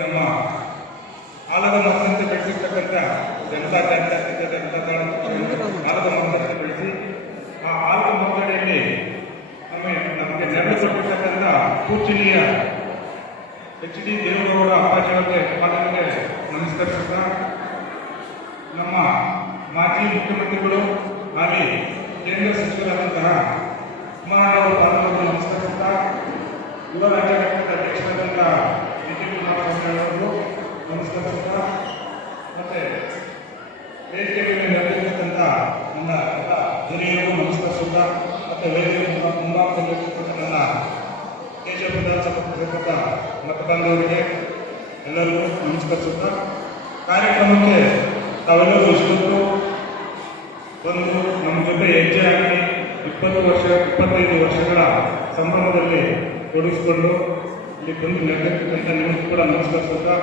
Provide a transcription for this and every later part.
ನಮ್ಮ ಆಲದ ಮರದಂತೆ ಬೆಳೆಸಿರ್ತಕ್ಕಂಥ ಜನತಾ ದಳ ಆಲದ ಮರದಂತೆ ಬೆಳೆಸಿ ಆ ಆಲದ ಮರದಡಿಯಲ್ಲಿ ನಮಗೆ ನೆರಳು ಕೊಟ್ಟಿರ್ತಕ್ಕಂಥ ಪೂಜನೀಯ ಎಚ್ ಡಿ ದೇವೇಗೌಡ ಅಪ್ಪಾಜಿಯವರಿಗೆ ಪಾದಕ್ಕೆ ನಮಸ್ಕರಿಸುತ್ತಾ, ನಮ್ಮ ಮಾಜಿ ಮುಖ್ಯಮಂತ್ರಿಗಳು ಹಾಗೆ ಕೇಂದ್ರ ಸಚಿವರಾದಂತಹ ಕುಮಾರಣ್ಣವರ ಪಾದಕ್ಕೆ ನಮಸ್ಕರಿಸುತ್ತಾ, ಯುವ ರಾಜ್ಯ ಘಟಕದ ಅಧ್ಯಕ್ಷರಾದಂತಹ ನಿತಿನ್ ಕುಮಾರಸ್ವಾಮಿ ಅವರು ನಮಸ್ಕರಿಸುತ್ತಾ, ಮತ್ತೆ ವೇದಿಕೆ ಮೇಲೆ ನೆರವೇರಿಸಿದಂಥ ನನ್ನ ಎಲ್ಲ ಹಿರಿಯರು ನಮಸ್ಕರಿಸುತ್ತಾ, ಮತ್ತೆ ವೇದಿಕೆ ಮುಂಭಾಗದಲ್ಲಿರ್ತಕ್ಕಂಥ ನನ್ನ ಕೆಜಿಎಫ್ ವಿಧಾನಸಭಾ ಕ್ಷೇತ್ರದ ಮತಬಾಂಧವರಿಗೆ ಎಲ್ಲರಿಗೂ ನಮಸ್ಕರಿಸುತ್ತಾ, ಕಾರ್ಯಕ್ರಮಕ್ಕೆ ತಾವೆಲ್ಲರೂ ಇಷ್ಟೊಂದು ಬಂದು ನಮ್ಮ ಜೊತೆ ಹೆಜ್ಜೆ ಹಾಕಿ 25 ವರ್ಷಗಳ ಸಂಭ್ರಮದಲ್ಲಿ ತೊಡಗಿಸಿಕೊಂಡು ಇಲ್ಲಿ ಬಂದು ನೆರವೇರಿಸಿದಂಥ ನಿಮಗೂ ಕೂಡ ನಮಸ್ಕರಿಸುತ್ತಾ,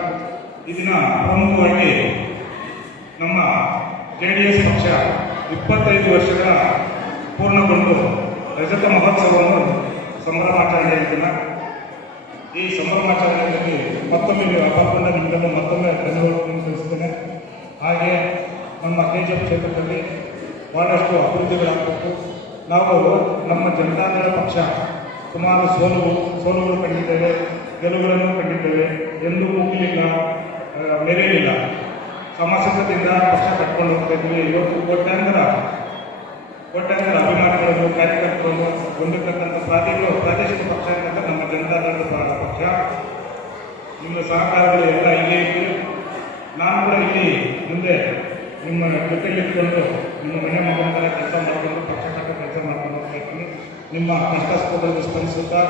ಈ ದಿನ ಪ್ರಮುಖವಾಗಿ ನಮ್ಮ JDS ಪಕ್ಷ 25 ವರ್ಷಗಳ ಪೂರ್ಣಗೊಂಡು ರಜತ ಮಹೋತ್ಸವವನ್ನು ಸಂಭ್ರಮಾಚರಣೆ ದಿನ. ಈ ಸಂಭ್ರಮಾಚರಣೆಯಲ್ಲಿ ಮತ್ತೊಮ್ಮೆ ಪಾಲ್ಗೊಂಡ ನಿಮಗೆಲ್ಲ ಮತ್ತೊಮ್ಮೆ ಧನ್ಯವಾದಗಳನ್ನು ತಿಳಿಸುತ್ತೇನೆ. ಹಾಗೆ ನಮ್ಮ KGF ಕ್ಷೇತ್ರದಲ್ಲಿ ಬಹಳಷ್ಟು ಅಭಿವೃದ್ಧಿಗಳಾಗಬೇಕು. ನಾವು ನಮ್ಮ ಜನತಾದಳ ಪಕ್ಷ ಸುಮಾರು ಸೋಲುಗಳು ಕಂಡಿದ್ದೇವೆ, ಗೆಲುವುಗಳನ್ನು ಕಂಡಿದ್ದೇವೆ, ಎಂದೂ ಮುಗಿಲಿಲ್ಲ, ಮೆರೆಯಲಿಲ್ಲ. ಸಮಸದಿಂದ ಪಕ್ಷ ಕಟ್ಕೊಂಡು ಹೋಗ್ತಾ ಇದ್ವಿ. ಇವತ್ತು ಕೋಟ್ಯಾಂತರ ಅಭಿಮಾನಿಗಳನ್ನು, ಕಾರ್ಯಕರ್ತರನ್ನು ಹೊಂದಿರತಕ್ಕಂಥ ಪ್ರಾದೇಶಿಕ ಪಕ್ಷ ಅಂತಂದ್ರೆ ನಮ್ಮ ಜನತಾದಳದ ಪಕ್ಷ. ನಿಮ್ಮ ಸಹಕಾರಗಳು ಎಲ್ಲ ಇಲ್ಲೇ ಇದ್ದು ನಾನು ಕೂಡ ಇಲ್ಲಿ ಮುಂದೆ ನಿಮ್ಮ ಜೊತೆಗಿಟ್ಕೊಂಡು ನಿಮ್ಮ ಮನೆ ಮಗನ ಥರ ಕೆಲಸ ಮಾಡಿಕೊಂಡು ಪಕ್ಷ ಕಟ್ಟ ಕೆಲಸ ಮಾಡ್ಕೊಂಡು ಹೋಗ್ತಾ ಇದ್ದೀನಿ. ನಿಮ್ಮ ಕಷ್ಟ ಸುಖಗಳಲ್ಲಿ ಸ್ಪಂದಿಸುತ್ತಾ,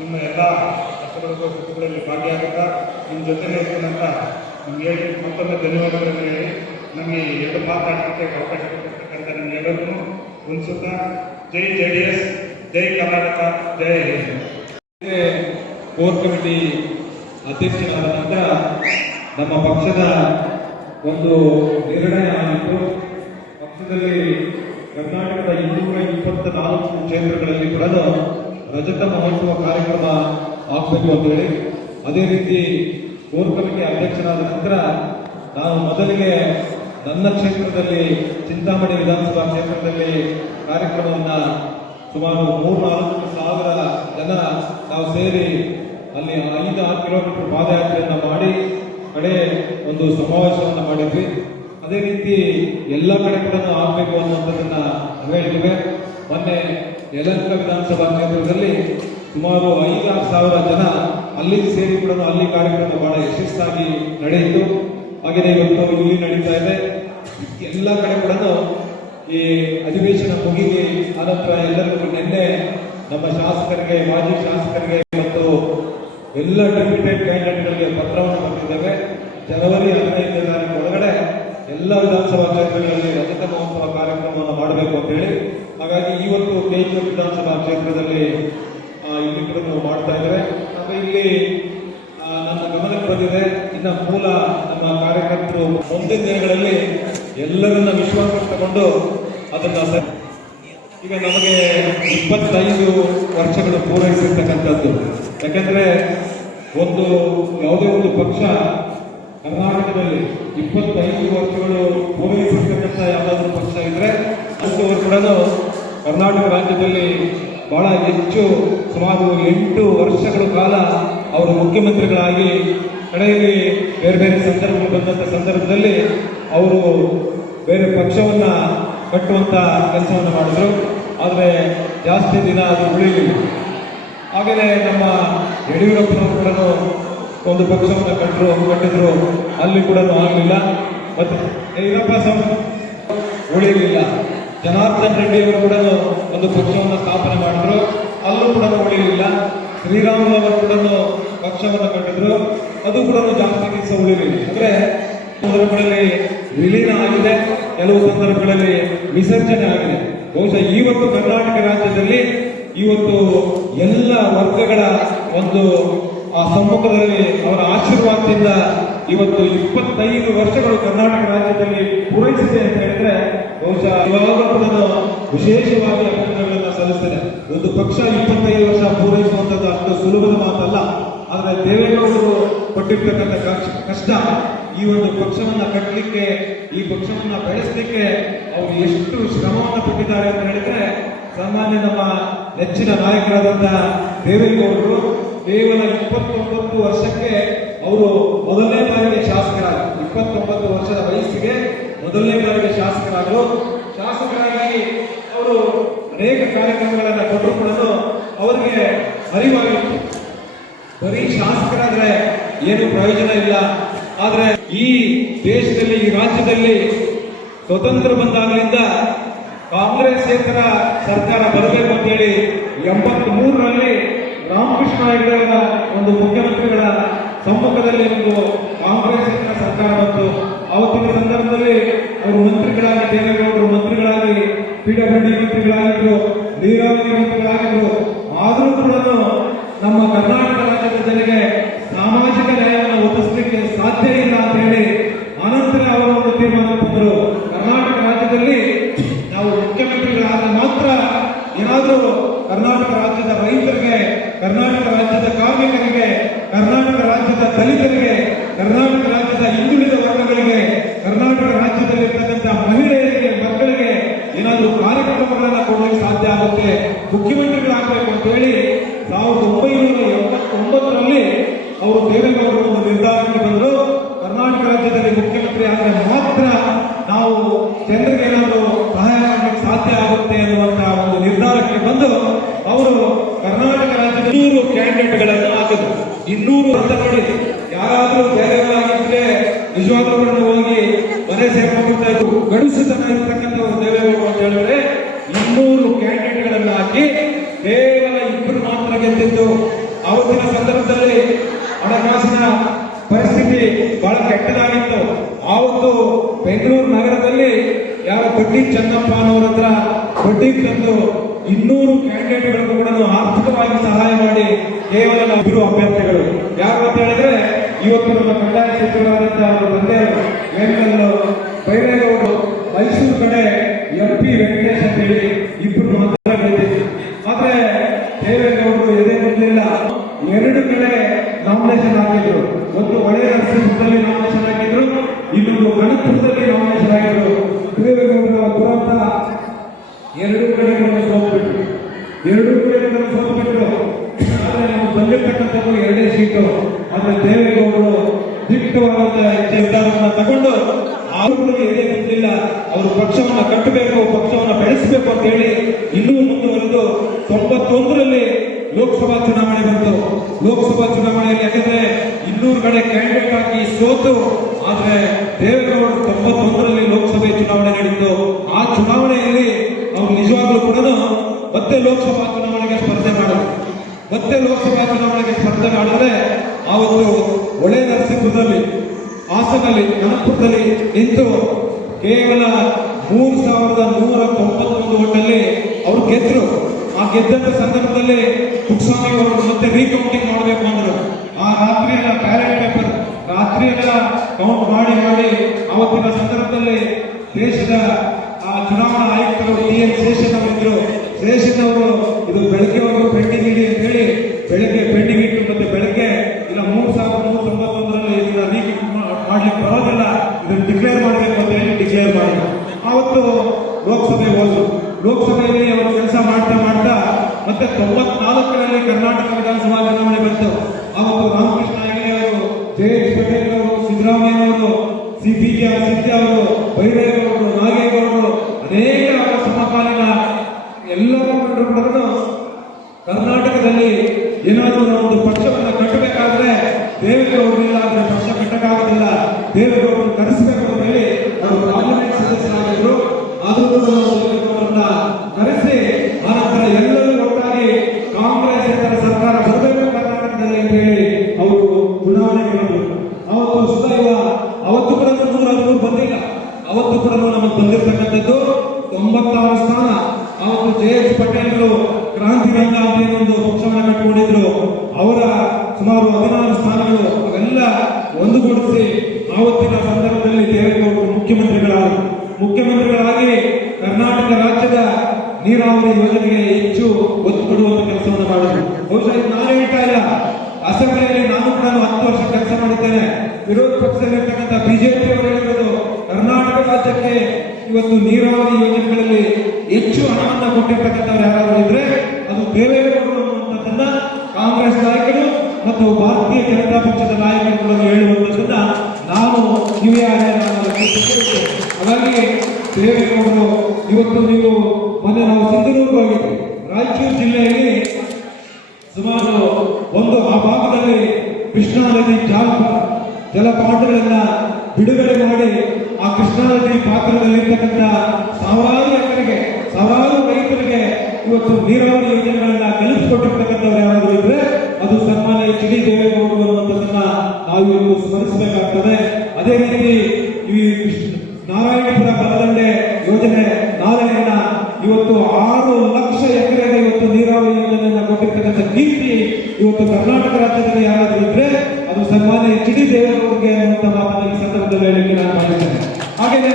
ನಿಮ್ಮ ಎಲ್ಲ ಕಷ್ಟಗಳಿಗೂ ಸುಖಗಳಲ್ಲಿ ಭಾಗಿಯಾಗುತ್ತಾ, ನಿಮ್ಮ ಜೊತೆಲೇ ಇರ್ತೀನಂತ ನಿಮ್ಗೆ ಹೇಳಿ ಮತ್ತೊಮ್ಮೆ ಧನ್ಯವಾದಗಳನ್ನು ಹೇಳಿ ನಮಗೆ ಎರಡು ಮಾತಾಡಲಿಕ್ಕೆ ಅವಕಾಶ ಕೊಟ್ಟಿರ್ತಕ್ಕಂಥ ನಿಮ್ಗೆಲ್ಲರಿಗೂ ಹೊಂದಿಸುತ್ತಾ, ಜೈ JDS, ಜೈ ಕರ್ನಾಟಕ, ಜೈ ಹಿಂದ್. ಕೋರ್ ಕಮಿಟಿ ಅಧ್ಯಕ್ಷರಾದ ನಂತರ ನಮ್ಮ ಪಕ್ಷದ ಒಂದು ನಿರ್ಣಯ ಆಗಿತ್ತು. ಪಕ್ಷದಲ್ಲಿ ಕರ್ನಾಟಕದ 224 ಕ್ಷೇತ್ರಗಳಲ್ಲಿ ಕೂಡ ರಜತ ಮಹೋತ್ಸವ ಕಾರ್ಯಕ್ರಮ ಆಗಬೇಕು ಅಂತ ಹೇಳಿ, ಅದೇ ರೀತಿ ಕೋರ್ ಕಮಿಟಿ ಅಧ್ಯಕ್ಷರಾದ ನಂತರ ನಾನು ಮೊದಲಿಗೆ ನನ್ನ ಕ್ಷೇತ್ರದಲ್ಲಿ ಚಿಂತಾಮಣಿ ವಿಧಾನಸಭಾ ಕ್ಷೇತ್ರದಲ್ಲಿ ಕಾರ್ಯಕ್ರಮವನ್ನು ಸುಮಾರು 3-4 ಸಾವಿರ ಜನ ನಾವು ಸೇರಿ ಅಲ್ಲಿ 5-6 ಕಿಲೋಮೀಟರ್ ಪಾದಯಾತ್ರೆಯನ್ನು ಮಾಡಿ ಕಡೆ ಒಂದು ಸಮಾವೇಶವನ್ನು ಮಾಡಿದ್ವಿ. ಅದೇ ರೀತಿ ಎಲ್ಲ ಕಡೆ ಕೂಡ ಆಗಬೇಕು ಅನ್ನುವಂಥದ್ದನ್ನ ಹೇಳಿದ್ವಿ. ಮೊನ್ನೆ ಯಲಹಂಕ ವಿಧಾನಸಭಾ ಕ್ಷೇತ್ರದಲ್ಲಿ ಸುಮಾರು 5-6 ಸಾವಿರ ಜನ ಅಲ್ಲಿ ಸೇರಿ ಕೂಡ ಅಲ್ಲಿ ಕಾರ್ಯಕ್ರಮ ಬಹಳ ಯಶಸ್ಸಾಗಿ ನಡೆಯಿತು. ಹಾಗೆಯೇ ಇವತ್ತು ಇಲ್ಲಿ ನಡೀತಾ ಇದೆ. ಎಲ್ಲ ಕಡೆ ಕೂಡ ಈ ಅಧಿವೇಶನ ಮುಗಿಗೆ ಆನಂತರ ಎಲ್ಲರಿಗೂ ನಿನ್ನೆ ನಮ್ಮ ಶಾಸಕರಿಗೆ, ಮಾಜಿ ಶಾಸಕರಿಗೆ ಮತ್ತು ಎಲ್ಲ ಡೆಪ್ಯೂಟೆಡ್ ಕ್ಯಾಂಡಿಡೇಟ್ಗಳಿಗೆ ಪತ್ರವನ್ನು ಬರೆದಿದ್ದೇವೆ. ಜನವರಿ 15ನೇ ತಾರೀಕು ಒಳಗಡೆ ಎಲ್ಲ ವಿಧಾನಸಭಾ ಕ್ಷೇತ್ರಗಳಲ್ಲಿ ರಜತ ಮಹೋತ್ಸವ ಕಾರ್ಯಕ್ರಮವನ್ನು ಮಾಡಬೇಕು ಅಂತ ಹೇಳಿ, ಹಾಗಾಗಿ ಇವತ್ತು KGF ವಿಧಾನಸಭಾ ಕ್ಷೇತ್ರದಲ್ಲಿ ಇಲ್ಲಿ ಕೂಡ ಮಾಡ್ತಾ ಇದ್ದಾರೆ. ಹಾಗೆ ಇಲ್ಲಿ ನನ್ನ ಗಮನಕ್ಕೆ ಬಂದಿದೆ, ಇನ್ನು ಮೂಲ ನಮ್ಮ ಕಾರ್ಯಕರ್ತರು ಮುಂದಿನ ದಿನಗಳಲ್ಲಿ ಎಲ್ಲರನ್ನ ವಿಶ್ವಾಸ ತಗೊಂಡು ಅದನ್ನ ಈಗ ನಮಗೆ 25 ವರ್ಷಗಳು ಪೂರೈಸಿರ್ತಕ್ಕಂಥದ್ದು. ಯಾಕಂದ್ರೆ ಯಾವುದೇ ಒಂದು ಪಕ್ಷ ಕರ್ನಾಟಕದಲ್ಲಿ 25 ವರ್ಷಗಳು ಪೂರೈಸಿರ್ತಕ್ಕಂಥ ಯಾವುದಾದ್ರೂ ಪಕ್ಷ ಇದ್ರೆ ಅಂತವರು ಕೂಡ ಕರ್ನಾಟಕ ರಾಜ್ಯದಲ್ಲಿ ಬಹಳ ಹೆಚ್ಚು ಸುಮಾರು 8 ವರ್ಷಗಳ ಕಾಲ ಅವರು ಮುಖ್ಯಮಂತ್ರಿಗಳಾಗಿ ಕಡೆಯಲ್ಲಿ ಬೇರೆ ಬೇರೆ ಸಂದರ್ಭಗಳು ಬಂದಂಥ ಸಂದರ್ಭದಲ್ಲಿ ಅವರು ಬೇರೆ ಪಕ್ಷವನ್ನ ಕಟ್ಟುವಂತ ಕೆಲಸವನ್ನು ಮಾಡಿದ್ರು. ಆದರೆ ಜಾಸ್ತಿ ದಿನ ಅದು ಉಳಿಲಿಲ್ಲ. ಹಾಗೆಯೇ ನಮ್ಮ ಯಡಿಯೂರಪ್ಪನವರು ಕೂಡ ಒಂದು ಪಕ್ಷವನ್ನು ಕಟ್ಟಿದ್ರು, ಅಲ್ಲಿ ಕೂಡ ಆಗಲಿಲ್ಲ. ಮತ್ತೆ ಯಡಿಯೂರಪ್ಪ ಉಳಿಯಲಿಲ್ಲ. ಜನಾರ್ದನ್ ರೆಡ್ಡಿಯವರು ಕೂಡ ಒಂದು ಪಕ್ಷವನ್ನು ಸ್ಥಾಪನೆ ಮಾಡಿದ್ರು, ಅಲ್ಲೂ ಕೂಡ ಉಳಿಯಲಿಲ್ಲ. ಶ್ರೀರಾಮುಲು ಅವರು ಕೂಡ ಪಕ್ಷವನ್ನು ಕಟ್ಟಿದ್ರು, ಅದು ಕೂಡ ಜಾಸ್ತಿ ದಿವಸ ಉಳಿಯಲಿಲ್ಲ. ಅಂದ್ರೆ ಸಂದರ್ಭಗಳಲ್ಲಿ ವಿಲೀನ ಆಗಿದೆ, ಕೆಲವು ಸಂದರ್ಭಗಳಲ್ಲಿ ವಿಸರ್ಜನೆ ಆಗಿದೆ. ಬಹುಶಃ ಇವತ್ತು ಕರ್ನಾಟಕ ರಾಜ್ಯದಲ್ಲಿ ಇವತ್ತು ಎಲ್ಲ ವರ್ಗಗಳ ಒಂದು ಆ ಸಮ್ಮುಖದಲ್ಲಿ ಅವರ ಆಶೀರ್ವಾದದಿಂದ ಇವತ್ತು 25 ವರ್ಷಗಳು ಕರ್ನಾಟಕ ರಾಜ್ಯದಲ್ಲಿ ಪೂರೈಸಿದೆ ಅಂತ ಹೇಳಿದ್ರೆ ಬಹುಶಃ ಇವಾಗ ವಿಶೇಷವಾಗಿ ಅಭಿನಂದನೆಗಳನ್ನು ಸಲ್ಲಿಸ್ತೇನೆ. ಒಂದು ಪಕ್ಷ 25 ವರ್ಷ ಪೂರೈಸುವಂಥದ್ದು ಅಷ್ಟು ಸುಲಭದ ಮಾತಲ್ಲ. ಆದರೆ ದೇವೇಗೌಡರು ಪಟ್ಟಿರ್ತಕ್ಕಂಥ ಕಷ್ಟ, ಈ ಒಂದು ಪಕ್ಷವನ್ನ ಕಟ್ಟಲಿಕ್ಕೆ, ಈ ಪಕ್ಷವನ್ನ ಬೆಳೆಸಲಿಕ್ಕೆ ಅವರು ಎಷ್ಟು ಶ್ರಮವನ್ನು ಪಟ್ಟಿದ್ದಾರೆ ಅಂತ ಹೇಳಿದ್ರೆ, ಸಾಮಾನ್ಯ ನಮ್ಮ ನೆಚ್ಚಿನ ನಾಯಕರಾದಂಥ ದೇವೇಗೌಡರು ಕೇವಲ 29 ವರ್ಷಕ್ಕೆ ಅವರು ಮೊದಲನೇ ಬಾರಿಗೆ ಶಾಸಕರಾದರು. 29 ವರ್ಷದ ವಯಸ್ಸಿಗೆ ಮೊದಲನೇ ಬಾರಿಗೆ ಶಾಸಕರಾದರು. ಶಾಸಕರಾಗಿ ಅವರು ಅನೇಕ ಕಾರ್ಯಕ್ರಮಗಳನ್ನು ಕೊಟ್ಟರು ಕೂಡ ಅವರಿಗೆ ಅರಿವಾಗಿತ್ತು, ಬರೀ ಶಾಸಕರಾದ್ರೆ ಏನು ಪ್ರಯೋಜನ ಇಲ್ಲ. ಆದ್ರೆ ಈ ದೇಶದಲ್ಲಿ, ಈ ರಾಜ್ಯದಲ್ಲಿ ಸ್ವತಂತ್ರ ಬಂದಾಗಲಿಂದ ಕಾಂಗ್ರೆಸ್ಸೇತರ ಸರ್ಕಾರ ಬರಬೇಕು ಅಂತ ಹೇಳಿ 83ರಲ್ಲಿ ರಾಮಕೃಷ್ಣ ಹೆಗಡೆಯವರ ಒಂದು ಮುಖ್ಯಮಂತ್ರಿಗಳ ಸಮ್ಮುಖದಲ್ಲಿ ಒಂದು ಕಾಂಗ್ರೆಸ್ಸೇತರ ಸರ್ಕಾರ ಬಂತು. ಅವತ್ತಿನ ಸಂದರ್ಭದಲ್ಲಿ ಅವರು ಮಂತ್ರಿಗಳಾಗಿ, ದೇವೇಗೌಡರು ಮಂತ್ರಿಗಳಾಗಿ, ಪಿಡಬ್ಲ್ಯೂಡಿ ಮಂತ್ರಿಗಳಾಗಿದ್ರು, ನೀರಾವರಿ ಮಂತ್ರಿಗಳಾಗಿದ್ರು. ಆದರೂ ಕೂಡ ನಮ್ಮ ಕರ್ನಾಟಕ ರಾಜ್ಯದ ಜನರಿಗೆ ಸಾಮಾಜಿಕ ನ್ಯಾಯವನ್ನು ಒದಗಿಸಲಿಕ್ಕೆ ಸಾಧ್ಯ ಇಲ್ಲ ಅಂತ ಹೇಳಿ ಅನಂತರ ಅವರು ಒಂದು ತೀರ್ಮಾನ ತಂದರು. ಕರ್ನಾಟಕ ರಾಜ್ಯದಲ್ಲಿ ನಾವು ಮುಖ್ಯಮಂತ್ರಿಗಳಾದ ಮಾತ್ರ ಏನಾದರೂ ಕರ್ನಾಟಕ ರಾಜ್ಯದ ರೈತರಿಗೆ, ಕರ್ನಾಟಕ ರಾಜ್ಯದ ಕಾರ್ಮಿಕರಿಗೆ, ಕರ್ನಾಟಕ ರಾಜ್ಯದ ದಲಿತರಿಗೆ, ಕರ್ನಾಟಕ ರಾಜ್ಯದ ಹಿಂದುಳಿದ ವರ್ಗಗಳಿಗೆ, ಕರ್ನಾಟಕ ರಾಜ್ಯದಲ್ಲಿರ್ತಕ್ಕಂಥ ಮಹಿಳೆಯರಿಗೆ, ಮಕ್ಕಳಿಗೆ ಏನಾದರೂ ಕಾರ್ಯಕ್ರಮಗಳನ್ನು ಕೊಡಲಿಕ್ಕೆ ಸಾಧ್ಯ ಆಗುತ್ತೆ, ಮುಖ್ಯಮಂತ್ರಿಗಳಾಗಬೇಕು ಅಂತ ಹೇಳಿ 1989ರಲ್ಲಿ ಅವರು ದೇವೇಗೌಡರು ಒಂದು ನಿರ್ಧಾರಕ್ಕೆ ಬಂದರು. ಕರ್ನಾಟಕ ರಾಜ್ಯದಲ್ಲಿ ಮುಖ್ಯಮಂತ್ರಿ ಆದರೆ ಮಾತ್ರ ನಾವು ಜನರಿಗೆ ಏನಾದರೂ ಸಹಾಯ ಮಾಡಲಿಕ್ಕೆ ಸಾಧ್ಯ ಆಗುತ್ತೆ ಅನ್ನುವಂತಹ ಒಂದು ನಿರ್ಧಾರಕ್ಕೆ ಬಂದು ಅವರು ಕರ್ನಾಟಕ ರಾಜ್ಯದ 200 ಕ್ಯಾಂಡಿಡೇಟ್ಗಳನ್ನು ಹಾಕಿದ್ರು. 200 ಅಂತ ನೋಡಿ, ಯಾರಾದರೂ ಬೇರೆಯವರಾಗಿದ್ರೆ ನಿಜವಾಗ್ಲೂ ಕೂಡ ಹೋಗಿ ಮನೆ ಸೇರ್ಕೊಂಡ್ಬಿಡ್ತಾ ಇದ್ರು. ಗಡುಸುತನ ಇರ್ತಕ್ಕಂಥವ್ರು ದೇವೇಗೌಡರು ಅಂತ ಹೇಳಿದ್ರೆ 200 ಕ್ಯಾಂಡಿಡೇಟ್ಗಳನ್ನು ಹಾಕಿ ಕೇವಲ 2 ಮಾತ್ರ ಗೆದ್ದಿದ್ದು. ಅವತ್ತಿನ ಸಂದರ್ಭದಲ್ಲಿ ಹಣಕಾಸಿನ ಪರಿಸ್ಥಿತಿ ಬಹಳ ಕೆಟ್ಟದಾಗಿತ್ತು. ಆವತ್ತು ಬೆಂಗಳೂರು ನಗರದಲ್ಲಿ ಯಾವ ಬಡ್ಡಿ ಚೆನ್ನಪ್ಪ ಅನ್ನೋರ ಹತ್ರ ಬಡ್ಡಿ ತಂದು 200 ಕ್ಯಾಂಡಿಡೇಟ್ಗಳಿಗೂ ಕೂಡ ಆರ್ಥಿಕವಾಗಿ ಸಹಾಯ ಮಾಡಿ ಕೇವಲ 2 ಅಭ್ಯರ್ಥಿಗಳು ಯಾರು ಅಂತ ಹೇಳಿದ್ರೆ, ಇವತ್ತು ನಮ್ಮ ಕಂದಾಯ ಸಚಿವರಾದಂತಹ ಅವರ ತಂದೆ ವೆಂಕಟೇಶ್ವರ ಬೈರೇಗೌಡರು, ಮೈಸೂರು ಕಡೆ MP ವೆಂಕಟೇಶ್ ಅಂತ ಹೇಳಿ 2 ಮಾತ್ರ ಗೆದ್ದಿದ್ರು. ಆದ್ರೆ ದೇವೇಗೌಡರು ಎದೆ ಮುಟ್ಟಲಿಲ್ಲ. 2 ಕಡೆ ನಾಮಿನೇಷನ್ ಹಾಕಿದ್ರು. ಒಂದು ಒಳ್ಳೆಯ ನರಸೀಪುರದಲ್ಲಿ ನಾಮಿನೇಷನ್ ಹಾಕಿದ್ರು, ಇನ್ನೊಂದು ಕನಕಪುರದಲ್ಲಿ ನಾಮಿನೇಷನ್ ಹಾಕಿದ್ರು. ದೇವೇಗೌಡರ ದುರಂತ 2 ಕಡೆಗಳನ್ನು ಸೋತ್ಬಿಟ್ರು. 2 ಕಡೆಗಳನ್ನು ಸೋತ್ಬಿಟ್ರು. ಆದ್ರೆ ನಾವು ಬಂದಿರ್ತಕ್ಕಂಥದ್ದು 2 ಸೀಟು. ಆದ್ರೆ ದೇವೇಗೌಡರು ದಿಟ್ಟವಾದಂತಹ ನಿರ್ಧಾರವನ್ನು ತಗೊಂಡು ಅವರಿಗೆ ಎದೆ ಮುಟ್ಟಿಲ್ಲ. ಅವರು ಪಕ್ಷವನ್ನ ಕಟ್ಟಬೇಕು, ಪಕ್ಷವನ್ನ ಬೆಳೆಸಬೇಕು ಅಂತ ಹೇಳಿ ಇನ್ನೂ ಮುಂದುವರೆದು 91ರಲ್ಲಿ ಲೋಕಸಭಾ ಚುನಾವಣೆ ಬಂತು. ಲೋಕಸಭಾ ಚುನಾವಣೆಯಲ್ಲಿ ಯಾಕಂದ್ರೆ 200 ಕಡೆ ಕ್ಯಾಂಡಿಡೇಟ್ ಆಗಿ ಸೋತು, ಆದ್ರೆ ದೇವೇಗೌಡರು 91ರಲ್ಲಿ ಲೋಕಸಭೆ ಚುನಾವಣೆ ನಡೆಯಿತು. ಆ ಚುನಾವಣೆಯಲ್ಲಿ ಅವರು ನಿಜವಾಗ್ಲೂ ಕೂಡ ಮತ್ತೆ ಲೋಕಸಭಾ ಚುನಾವಣೆಗೆ ಸ್ಪರ್ಧೆ ಮಾಡಿದ್ರು. ಮತ್ತೆ ಲೋಕಸಭಾ ಚುನಾವಣೆಗೆ ಸ್ಪರ್ಧೆ ಮಾಡಿದ್ರೆ ಆವತ್ತು ಒಳ್ಳೆ ನರಸೀಪುರದಲ್ಲಿ, ಹಾಸನಲ್ಲಿ, ಕನಕಪುರದಲ್ಲಿ ನಿಂತು ಕೇವಲ 3191 ಓಟಲ್ಲಿ ಅವರು ಗೆದ್ರು. ಆ ಗೆದ್ದಂತ ಸಂದರ್ಭದಲ್ಲಿ ಕುಮಾರಸ್ವಾಮಿ ಅವರು ಮತ್ತೆ ರೀಕೌಂಟಿಂಗ್ ಮಾಡಬೇಕು ಅಂದ್ರು. ಆ ರಾತ್ರಿಯೆಲ್ಲ ಬ್ಯಾಲೆಟ್ ಪೇಪರ್ ರಾತ್ರಿಯೆಲ್ಲ ಕೌಂಟ್ ಮಾಡಿ ಅವತ್ತಿನ ಸಂದರ್ಭದಲ್ಲಿ ದೇಶದ ಚುನಾವಣಾ ಆಯುಕ್ತರು TN ಶೇಷನ್ ಅವರಿದ್ರು. ಶೇಷನ್ ಅವರು ಇದು ಬೆಳಗ್ಗೆವರೆಗೂ ಪೆಂಡಿಂಗ್ ಇಡಿ ಅಂತ ಹೇಳಿ ಬೆಳಗ್ಗೆ ಪೆಂಡಿಂಗ್ ಇಟ್ಟು ಮತ್ತೆ ಬೆಳಗ್ಗೆ ಇಲ್ಲ 3191ರಲ್ಲಿ ಇದನ್ನ ರೀಕೌಂಟ್ ಮಾಡ್ಲಿಕ್ಕೆ ಬರೋದಿಲ್ಲ, ಇದನ್ನು ಡಿಕ್ಲೇರ್ ಮಾಡಬೇಕು ಅಂತ ಹೇಳಿ ಡಿಕ್ಲೇರ್ ಮಾಡಿದ್ರು. ಆವತ್ತು ಲೋಕಸಭೆ ಹೋದ್ರು. ಲೋಕಸಭೆಯಲ್ಲಿ ಅವರು ಕೆಲಸ ಮಾಡ್ತಾ ಮತ್ತೆ 94ರಲ್ಲಿ ಕರ್ನಾಟಕ ವಿಧಾನಸಭಾ ಚುನಾವಣೆ ಬಂತು. ಅವತ್ತು ರಾಮಕೃಷ್ಣ ಹೆಗಡೆ ಅವರು, JH ಪಟೇಲ್ ಅವರು, ಸಿದ್ದರಾಮಯ್ಯ ಅವರು, CPR ಸಿದ್ದಿ ಅವರು, ಬೈರೇಗೌಡರು, ನಾಗೇಗೌಡರು, ಅನೇಕ ಅವರ ಸಮಕಾಲೀನ ಎಲ್ಲರೂ ಕಂಡುಕೊಂಡರು. ಕರ್ನಾಟಕದಲ್ಲಿ ಏನಾದರೂ ಒಂದು ಪಕ್ಷವನ್ನು ಕಟ್ಟಬೇಕಾದ್ರೆ ದೇವೇಗೌಡರು ಇಲ್ಲ ಅಂದ್ರೆ ಪಕ್ಷ ಕಟ್ಟಕ್ಕಾಗೋದಿಲ್ಲ, ದೇವೇಗೌಡರು ಕರೆಸಬೇಕು ಅಂತ ಹೇಳಿ ಅವರು ಪಾರ್ಲಿಮೆಂಟ್ ಸದಸ್ಯರಾಗಿದ್ರು. ಆದರೂ ದೇವೇಗೌಡರನ್ನ ಕರೆಸಿ ಆನಂತರ ಎಲ್ಲರೂ ಒಟ್ಟಾಗಿ ಕಾಂಗ್ರೆಸ್ ಸರ್ಕಾರ ಬರಬೇಕು ಕರ್ನಾಟಕದಲ್ಲಿ ಅಂತ ಹೇಳಿ ಅವರು ಚುನಾವಣೆಗೆ ಬಂದರು. ಅವತ್ತು ಸುದೈವ ಅವತ್ತು ಕೂಡ 113 ಬಂದಿಲ್ಲ. ಅವತ್ತು ಕೂಡ ನಮಗೆ ಬಂದಿರತಕ್ಕಂಥದ್ದು 96 ಸ್ಥಾನ. ಅವತ್ತು JH ಪಟೇಲ್ರು ಕ್ರಾಂತಿರಂಗ ಅಂತ ಒಂದು ಪಕ್ಷವನ್ನು ಕಟ್ಟಿಕೊಂಡಿದ್ರು. ಅವರ ಸುಮಾರು 16 ಸ್ಥಾನಗಳು ಅವೆಲ್ಲ ಒಂದುಗೂಡಿಸಿ ಆವತ್ತಿನ ಸಂದರ್ಭದಲ್ಲಿ ದೇವೇಗೌಡರು ಮುಖ್ಯಮಂತ್ರಿಗಳಾಗಿ ಕರ್ನಾಟಕ ರಾಜ್ಯದ ನೀರಾವರಿ ಯೋಜನೆಗೆ ಹೆಚ್ಚು ಒತ್ತು ಕೊಡುವಂತ ಕೆಲಸವನ್ನು ಮಾಡಿದ್ರು. ಬಹುಶಃ ಇದು ನಾನು ಹೇಳ್ತಾ ಇಲ್ಲ, ಅಸೆಂಬ್ಲಿಯಲ್ಲಿ ನಾನು ಕೂಡ 10 ವರ್ಷ ಕೆಲಸ ಮಾಡಿದ್ದೇನೆ. ವಿರೋಧ ಪಕ್ಷದಲ್ಲಿರ್ತಕ್ಕಂಥ ಬಿಜೆಪಿ ಅವರು ಹೇಳಿರೋದು ಕರ್ನಾಟಕ ರಾಜ್ಯಕ್ಕೆ ಇವತ್ತು ನೀರಾವರಿ ಯೋಜನೆಗಳಲ್ಲಿ ಹೆಚ್ಚು ಹಣವನ್ನು ಕೊಟ್ಟಿರ್ತಕ್ಕಂಥವ್ರು ಯಾರಾದರೂ ಇದ್ರೆ ಅದು ದೇವೇಗೌಡರು ಅನ್ನುವಂಥದ್ದನ್ನ ಕಾಂಗ್ರೆಸ್ ನಾಯಕರು ಮತ್ತು ಭಾರತೀಯ ಜನತಾ ಪಕ್ಷದ ನಾಯಕರುಗಳು ಹೇಳುವಂಥದ್ದನ್ನ ನಾನು ಹಾಗಾಗಿ ದೇವೇಗೌಡರು ಇವತ್ತು ನೀವು ಮೊನ್ನೆ ನಾವು ಸಿಂಧನೂರು ಹೋಗಿದ್ವಿ. ರಾಯಚೂರು ಜಿಲ್ಲೆಯಲ್ಲಿ ಸುಮಾರು ಆ ಭಾಗದಲ್ಲಿ ಕೃಷ್ಣಾ ನದಿ ಜಲಪಾತಗಳನ್ನ ಬಿಡುಗಡೆ ಮಾಡಿ ಆ ಕೃಷ್ಣಾ ನದಿ ಪಾತ್ರದಲ್ಲಿರ್ತಕ್ಕಂಥ ಸಾವಿರಾರು ರೈತರಿಗೆ ಇವತ್ತು ನೀರಾವರಿ ಯೋಜನೆಗಳನ್ನ ಕಲಿಸಿಕೊಟ್ಟಿರ್ತಕ್ಕಂಥವ್ರು ಯಾರಾದರೂ ಇದ್ರೆ ಅದು ಸನ್ಮಾನ್ಯ ಎಚ್ ಡಿ ದೇವೇಗೌಡರು ಅನ್ನುವಂಥದ್ದನ್ನ ನಾವು ಇವತ್ತು ಸ್ಮರಿಸಬೇಕಾಗ್ತದೆ. ಅದೇ ರೀತಿ ಈ ನಾರಾಯಣಪುರ ಬಲದಂಡೆ ಯೋಜನೆ ನಾಲೆಯನ್ನ ಇವತ್ತು 6 ಲಕ್ಷ ಎಕರೆಗೆ ಇವತ್ತು ನೀರಾವರಿ ಯೋಜನೆಯನ್ನ ಕೊಟ್ಟಿರ್ತಕ್ಕಂಥ ಕೀರ್ತಿ ಇವತ್ತು ಕರ್ನಾಟಕ ರಾಜ್ಯದಲ್ಲಿ ಯಾರಾದರೂ ಇದ್ರೆ ಅದು ಸನ್ಮಾನ್ಯ ಎಚ್ ಡಿ ದೇವೇಗೌಡರಿಗೆ ಅನ್ನುವಂಥ ಮಾತನ್ನು ಈ ಸಂದರ್ಭದಲ್ಲಿ ಹೇಳಲಿಕ್ಕೆ ನಾನು ಬಯಸ್ತೇನೆ. ಹಾಗೆಯೇ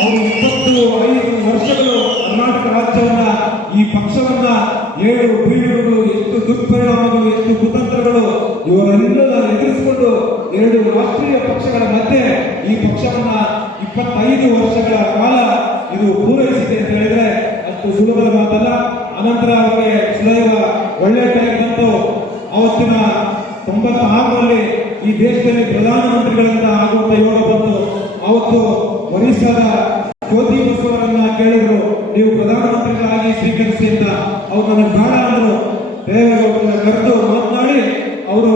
ಅವರು 25 ವರ್ಷಗಳು ಕರ್ನಾಟಕ ರಾಜ್ಯವನ್ನ ಈ ಪಕ್ಷವನ್ನ ಬೀಳುವುದು ಎಷ್ಟು ದುಷ್ಪರಿಣಾಮಗಳು ಎಷ್ಟು ಕುತಂತ್ರಗಳು ಇವರೆಲ್ಲ ಎದುರಿಸಿಕೊಂಡು 2 ರಾಷ್ಟ್ರೀಯ ಪಕ್ಷಗಳ ಮಧ್ಯೆ ಈ ಪಕ್ಷವನ್ನ 25 ವರ್ಷಗಳ ಕಾಲ ಇದು ಪೂರೈಸಿದೆ ಅಂತ ಹೇಳಿದ್ರೆ ಅಷ್ಟು ಸುಲಭದ ಮಾತಲ್ಲ. ಅನಂತರ ಅವರಿಗೆ ಸದೈವ ಒಳ್ಳೆ ಟೈಮ್ ಬಂತು. ಅವತ್ತಿನ 96ರಲ್ಲಿ ಈ ದೇಶದಲ್ಲಿ ಪ್ರಧಾನಮಂತ್ರಿಗಳಿಂದ ಆಗುವಂತ ಯೋಗ ಬಂತು. ಅವತ್ತು ಒರಿಸ್ಸಾದ ಜ್ಯೋತಿ ಬಸವರನ್ನ ಕೇಳಿದ್ರು, ನೀವು ಪ್ರಧಾನಮಂತ್ರಿಗಳಾಗಿ ಸ್ವೀಕರಿಸಿ ಅಂತ. ಅವ್ರು ನನಗೆ ಬೇಡ ಅಂದ್ರು. ದೇವೇಗೌಡರನ್ನ ಕರೆದು ಮಾತನಾಡಿ ಅವರು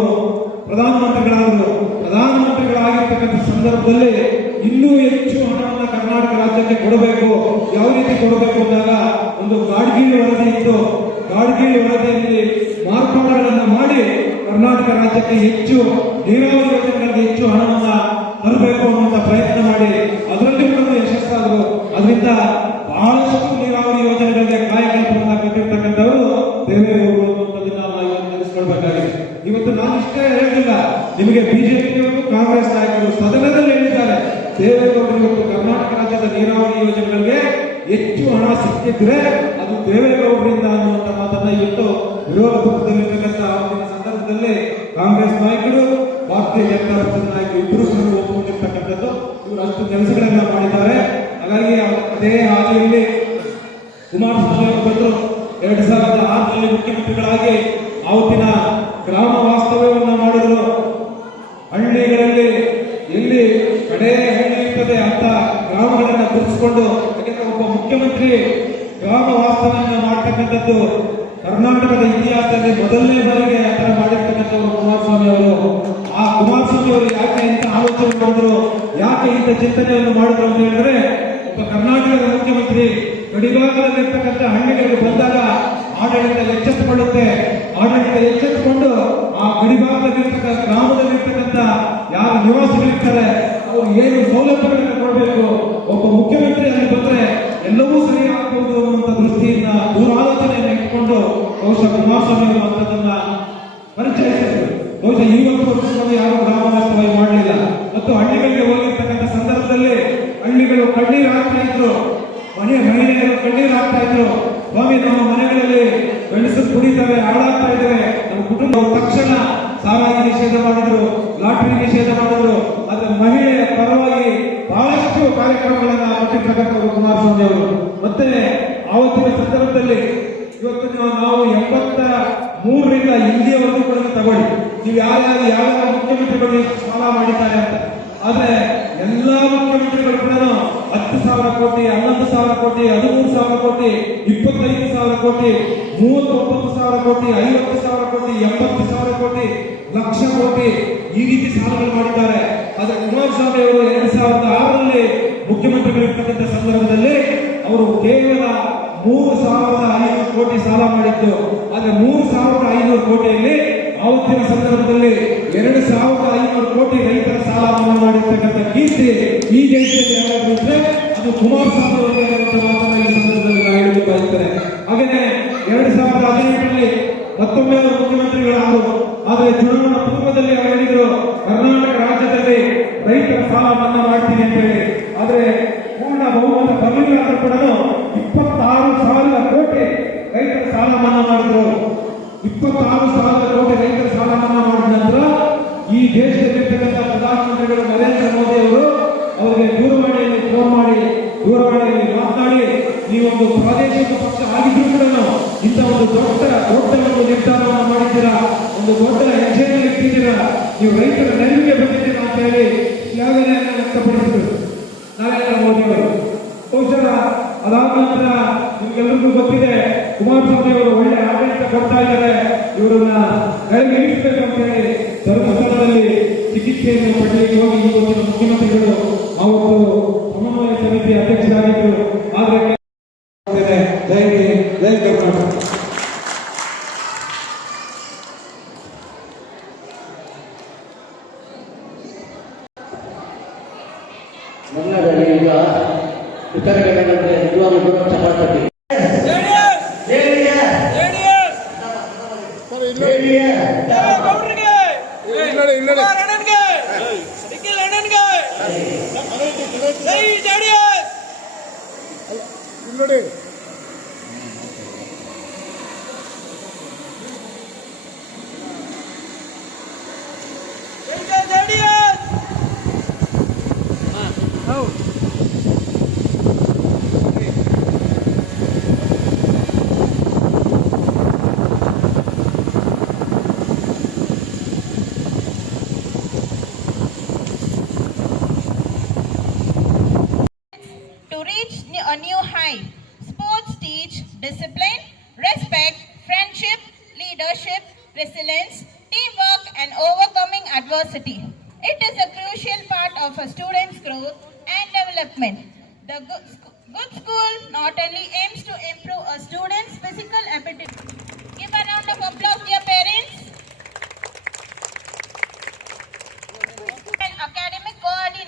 ಪ್ರಧಾನಮಂತ್ರಿಗಳಾದರು. ಪ್ರಧಾನಮಂತ್ರಿಗಳಾಗಿರ್ತಕ್ಕಂಥ ಸಂದರ್ಭದಲ್ಲಿ ಇನ್ನೂ ಹೆಚ್ಚು ಹಣವನ್ನು ಕರ್ನಾಟಕ ರಾಜ್ಯಕ್ಕೆ ಕೊಡಬೇಕು. ಯಾವ ರೀತಿ ಕೊಡಬೇಕು ಅಂದಾಗ ಒಂದು ಗಾಡ್ಗೀಳ್ ವರದಿ ಇತ್ತು. ಗಾಡ್ಗೀಳ್ ವರದಿಯಲ್ಲಿ ಮಾರ್ಪಾಡುಗಳನ್ನು ಮಾಡಿ ಕರ್ನಾಟಕ ರಾಜ್ಯಕ್ಕೆ ಹೆಚ್ಚು ನೀರಾವರಿ ಯೋಜನೆಗಳಿಗೆ ಹೆಚ್ಚು ಹಣವನ್ನ ತರಬೇಕು ಅನ್ನುವಂಥ ಪ್ರಯತ್ನ ಮಾಡಿ ಅದರಲ್ಲಿ ಕೂಡ ಯಶಸ್ಸಾದರು. ಅದರಿಂದ ಬಹಳಷ್ಟು ನೀರಾವರಿ ಯೋಜನೆಗಳಿಗೆ ಕಾಯಕಲ್ಪವನ್ನು ಕೊಟ್ಟಿರ್ತಕ್ಕಂಥವರು ದೇವೇಗೌಡರು ಅನ್ನುವಂಥದ್ದನ್ನ ನಾವು ನೆನೆಸ್ಕೊಳ್ಬೇಕಾಗಿದೆ. ಇವತ್ತು ನಾನು ಇಷ್ಟೇ ಹೇಳಿಲ್ಲ, ನಿಮಗೆ ಬಿಜೆಪಿಯವರು ಕಾಂಗ್ರೆಸ್ ನಾಯಕರು ಸದನದಲ್ಲಿ ಹೇಳಿದ್ದಾರೆ, ದೇವೇಗೌಡರು ಇವತ್ತು ಕರ್ನಾಟಕ ರಾಜ್ಯದ ನೀರಾವರಿ ಯೋಜನೆಗಳಿಗೆ ಹೆಚ್ಚು ಹಣ ಸಿಕ್ಕಿದ್ರೆ ಅದು ದೇವೇಗೌಡರಿಂದ ಅನ್ನುವಂಥ ಮಾತನ್ನ ಇವತ್ತು ವಿರೋಧ ಪಕ್ಷದಲ್ಲಿರ್ತಕ್ಕಂಥ ಅವತ್ತಿನ ಸಂದರ್ಭದಲ್ಲಿ ಕಾಂಗ್ರೆಸ್ ನಾಯಕರು ಭಾರತೀಯ ಜನತಾ ಪಕ್ಷದ ನಾಯಕರು ಇಬ್ಬರು ಕೂಡ ಒಪ್ಪಿಕೊಂಡಿರ್ತಕ್ಕಂಥದ್ದು. ಇವರು ಅಷ್ಟು ಕೆಲಸಗಳನ್ನ ಮಾಡಿದ್ದಾರೆ. ಹಾಗಾಗಿ ಅದೇ ಹಾದಿಯಲ್ಲಿ ಕುಮಾರಸ್ವಾಮಿ ಅವರು ಬಂದರು. 2006ರಲ್ಲಿ ಮುಖ್ಯಮಂತ್ರಿಗಳಾಗಿ ಅವತ್ತಿನ ಗ್ರಾಮ ವಾಸ್ತವ್ಯವನ್ನ ಮಾಡಿದ್ರು. ಹಳ್ಳಿಗಳಲ್ಲಿ ಎಲ್ಲಿ ಕಡೆ ಹಳ್ಳಿ ಇರ್ತದೆ ಅಂತ ಗ್ರಾಮಗಳನ್ನ ಗುರುತಿಸಿಕೊಂಡು, ಯಾಕೆಂದ್ರೆ ಒಬ್ಬ ಮುಖ್ಯಮಂತ್ರಿ ಗ್ರಾಮ ವಾಸ್ತವ್ಯವನ್ನ ಮಾಡ್ತಕ್ಕಂಥದ್ದು ಕರ್ನಾಟಕದ ಇತಿಹಾಸದಲ್ಲಿ ಮೊದಲನೇ ಬಾರಿಗೆ ಆ ಥರ ಮಾಡಿರ್ತಕ್ಕಂಥವ್ರು ಕುಮಾರಸ್ವಾಮಿ ಅವರು. ಆ ಕುಮಾರಸ್ವಾಮಿ ಅವರು ಯಾಕೆ ಇಂಥ ಆಲೋಚನೆ ಮಾಡಿದ್ರು, ಯಾಕೆ ಇಂಥ ಚಿಂತನೆಯನ್ನು ಮಾಡಿದ್ರು ಅಂತ ಹೇಳಿದ್ರೆ, ಒಬ್ಬ ಕರ್ನಾಟಕದ ಮುಖ್ಯಮಂತ್ರಿ ಗಡಿಭಾಗದಲ್ಲಿರ್ತಕ್ಕಂಥ ಹಳ್ಳಿಗಳಿಗೆ ಬಂದಾಗ ಆಡಳಿತ ಎಚ್ಚೆತ್ತುಕೊಳ್ಳುತ್ತೆ. ಆಡಳಿತ ಎಚ್ಚೆತ್ತುಕೊಂಡು ಆ ಗಡಿಭಾಗದಲ್ಲಿರ್ತಕ್ಕಂಥ ಗ್ರಾಮದಲ್ಲಿರ್ತಕ್ಕಂಥ ಯಾರು ನಿವಾಸಿಗಳಿರ್ತಾರೆ ಅವರು ಏನು ಸೌಲಭ್ಯಗಳನ್ನು ಕೊಡಬೇಕು, ಒಬ್ಬ ಮುಖ್ಯಮಂತ್ರಿ ಅಲ್ಲಿ ಬಂದ್ರೆ ಎಲ್ಲವೂ ಸರಿ ಆಗಬಹುದು ಅನ್ನುವಂಥ ದೃಷ್ಟಿಯಿಂದ ದೂರಾಲೋಚನೆಯನ್ನು ಇಟ್ಕೊಂಡು ಬಹುಶಃ ಕುಮಾರಸ್ವಾಮಿ ಅವರು ಅಂತದನ್ನ ಪರಿಚಯಿಸಿದ್ರು. ಬಹುಶಃ ಇವತ್ತು ಯಾರು ಗ್ರಾಮ ವಾಸ್ತವ್ಯ ಮಾಡಲಿಲ್ಲ. ಮತ್ತು ಹಳ್ಳಿಗಳಿಗೆ ಹೋಗಿರ್ತಕ್ಕಂಥ ಸಂದರ್ಭದಲ್ಲಿ ಹಳ್ಳಿಗಳು ಕಣ್ಣೀರು ಹಾಕ್ತಾ ಇದ್ರು, ಮಹಿಳೆಯರು ಕಣ್ಣೀರು ಹಾಕ್ತಾ ಇದ್ರು. ಸ್ವಾಮಿ, ನಮ್ಮ ಮನೆಗಳಲ್ಲಿ ಗಂಡಸರು ಕುಡಿತವೆ, ಹಾಳಾಗ್ತಾ ಇದ್ದೇವೆ, ನಮ್ಮ ಕುಟುಂಬ ತಕ್ಷಣ ಸಾರಾಯಿ ನಿಷೇಧ ಮಾಡಿದ್ರು, ಲಾಟರಿ ನಿಷೇಧ ಮಾಡಿದ್ರು. ಆದ್ರೆ ಮಹಿಳೆಯ ಪರವಾಗಿ ಬಹಳಷ್ಟು ಕಾರ್ಯಕ್ರಮಗಳನ್ನ ಕೊಟ್ಟಿರ್ತಕ್ಕಂಥವ್ರು ಕುಮಾರಸ್ವಾಮಿ ಅವರು. ಮತ್ತೆ ಆವತ್ತಿನ ಸಂದರ್ಭದಲ್ಲಿ ಇವತ್ತು ನಾವು 73ರಿಂದ ಇಲ್ಲಿಯವರೆಗೂ ಕೂಡ ತಗೊಳ್ಳಿ, ನೀವು ಯಾರ್ಯಾರು ಮುಖ್ಯಮಂತ್ರಿಗಳು ಸಾಲ ಮಾಡಿದ್ದಾರೆ ಅಂತ. ಆದ್ರೆ ಎಲ್ಲಾ ಮುಖ್ಯಮಂತ್ರಿಗಳು ಕೂಡ 10,000 ಕೋಟಿ, 11,000 ಕೋಟಿ, 13,000 ಕೋಟಿ, 25,000 ಕೋಟಿ, 39,000 ಕೋಟಿ, 50,000 ಕೋಟಿ, 80,000 ಕೋಟಿ, ಲಕ್ಷ ಕೋಟಿ ಈ ರೀತಿ ಸಾಲಗಳು ಮಾಡಿದ್ದಾರೆ. ಆದ್ರೆ ಕುಮಾರಸ್ವಾಮಿ ಅವರು 2006ರಲ್ಲಿ ಮುಖ್ಯಮಂತ್ರಿಗಳಿರ್ತಕ್ಕಂಥ ಸಂದರ್ಭದಲ್ಲಿ ಅವರು ಕೇವಲ 3,500 ಕೋಟಿ ಸಾಲ ಮಾಡಿದ್ದು. ಆದ್ರೆ 3,500 ಕೋಟಿಯಲ್ಲಿ ಆವತ್ತಿನ ಸಂದರ್ಭದಲ್ಲಿ 2,500 ಕೋಟಿ ರೈತರ ಸಾಲ ಮನ್ನಾ ಮಾಡಿರ್ತಕ್ಕಂಥ ಕೀರ್ತಿ ಈ ದೇಶದಲ್ಲಿ ಯಾರಾದ್ರೂ ಇದ್ರೆ ಅದು ಕುಮಾರಸ್ವಾಮಿ ಅವರಿಗೆ ಮಾತನ್ನ ಈ ಸಂದರ್ಭದಲ್ಲಿ ನಾವು ಹೇಳಲು ಬಯಸ್ತೇನೆ. ಹಾಗೆಯೇ 2018ರಲ್ಲಿ ಮತ್ತೊಮ್ಮೆ ಅವರು ಮುಖ್ಯಮಂತ್ರಿಗಳಾದರು. ಆದರೆ ಚುನಾವಣಾ ಪೂರ್ವದಲ್ಲಿ ಅವರು ಹೇಳಿದ್ರು, ಕರ್ನಾಟಕ ರಾಜ್ಯದಲ್ಲಿ ರೈತರ ಸಾಲ ಮನ್ನಾ ಮಾಡ್ತೀನಿ ಅಂತ ಹೇಳಿ. ಆದ್ರೆ ಪೂರ್ಣ ಬಹುಮತ ಬರಲಿಲ್ಲ ಕೂಡ 26,000 ಕೋಟಿ ರೈತರ ಸಾಲ ಮನ್ನಾ ಮಾಡಿದ್ರು. 26,000 ಕೋಟಿ ರೈತರ ಸಾಲ ಮನ್ನಾ ಮಾಡಿದ ಹೇಳಿ ಶ್ಲಾಘನೆಯನ್ನು ವ್ಯಕ್ತಪಡಿಸಿದರು ನರೇಂದ್ರ ಮೋದಿಯವರು. ಬಹುಶಃ ಅದಾದ ನಂತರ ನಿಮ್ಗೆಲ್ಲರಿಗೂ ಗೊತ್ತಿದೆ, ಕುಮಾರಸ್ವಾಮಿ ಅವರು ಒಳ್ಳೆ ಆಡಳಿತ ಕೊಡ್ತಾ ಇದ್ದಾರೆ, ಇವರನ್ನ ಕೆಳಗೆ ಇಳಿಸಬೇಕು ಅಂತ ಹೇಳಿ ಧರ್ಮಸ್ಥಳದಲ್ಲಿ ಚಿಕಿತ್ಸೆಯನ್ನು ಪಡೆಯಲಿಕ್ಕೆ ಹೋಗಿ ಇವತ್ತಿನ ಮುಖ್ಯಮಂತ್ರಿಗಳು ಅವತ್ತು ಸಮನ್ವಯ ಸಮಿತಿ ಅಧ್ಯಕ್ಷರಾಗಿದ್ದರು. ಆದರೆ ಜೈ ಹಿಂದ್, ಜೈ ಕರ್ನಾಟಕ. ಮುನ್ನದಲ್ಲಿ ಈಗ ಉತ್ತರಗನ್ನಡಕ್ಕೆ ನಿಜವಾಗ್ಲೂ ದೂರ chapati To reach a new height. Sports teach discipline, respect, friendship, leadership, resilience, teamwork, and overcoming adversity. It is a crucial part of a student's growth and development. The good school not only aims to improve a student's physical ability. Give a round of applause, dear parents. And academic coordinator.